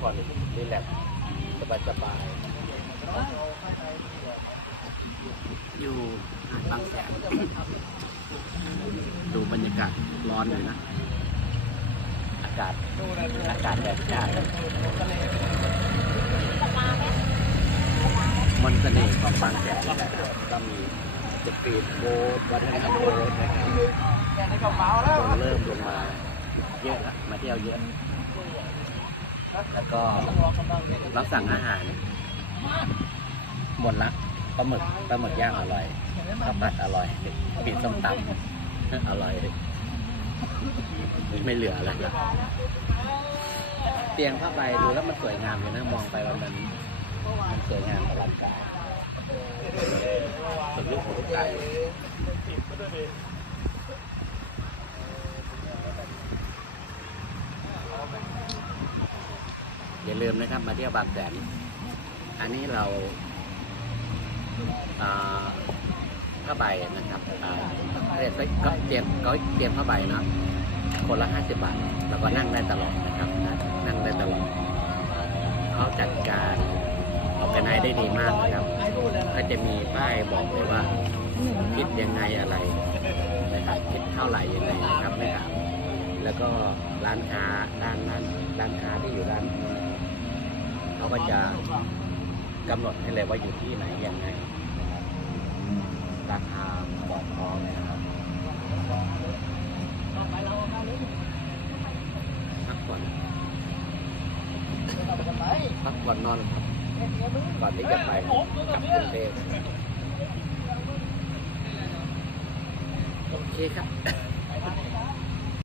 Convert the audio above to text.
ผ่อนรีแลกซ์สบายสบายอยู่หาดบางแสน ดูบรรยากาศร้อนเลยนะ อากาศ อากาศแดดจ้ามนต์เสน่ห์ของบางแสนนะครับก็มีสตรีทโบ๊ทวัฒนธรรมโบ๊ทนะครับเริ่มลงมาเยอะละมาเที่ยวเยอะ แล้วก็เราสั่งอาหาร หมดละปลาหมึกปลาหมึกย่างอร่อยข้าวผัดอร่อยปิดส้มตำอร่อย ไม่เหลืออะไรเตียงผ้าใบดูแล้วมันสวยงามเลยนะมองไปว่ามันมันสวยงามอลังการสุดลูกหูลูกไก่ อย่าลืมนะครับมาเที่ยวบางแสนอันนี้เราผ้าใบนะครับเรียกก็เตรียมก็เตรียมผ้าใบเนาะคนละห้าสิบบาท แล้วก็นั่งได้ตลอดนะครับ นั่งได้ตลอดเขาจัดการออกกันไนได้ดีมากนะครับ ก็จะมีป้ายบอกเลยว่า คิดยังไงอะไรนะครับคิดเท่าไหร่ยังไงนะครับนะครับแล้วก็ร้านค้าร้านร้านร้านค้าที่อยู่ร้าน ก็จะกำหนดให้เลยว่าอยู่ที่ไหนยังไงราคาบอกพร้อมนะครับพักผ่อนพักผ่อนนอนครับก่อนที่จะไปกลับกรุงเทพโอเคครับ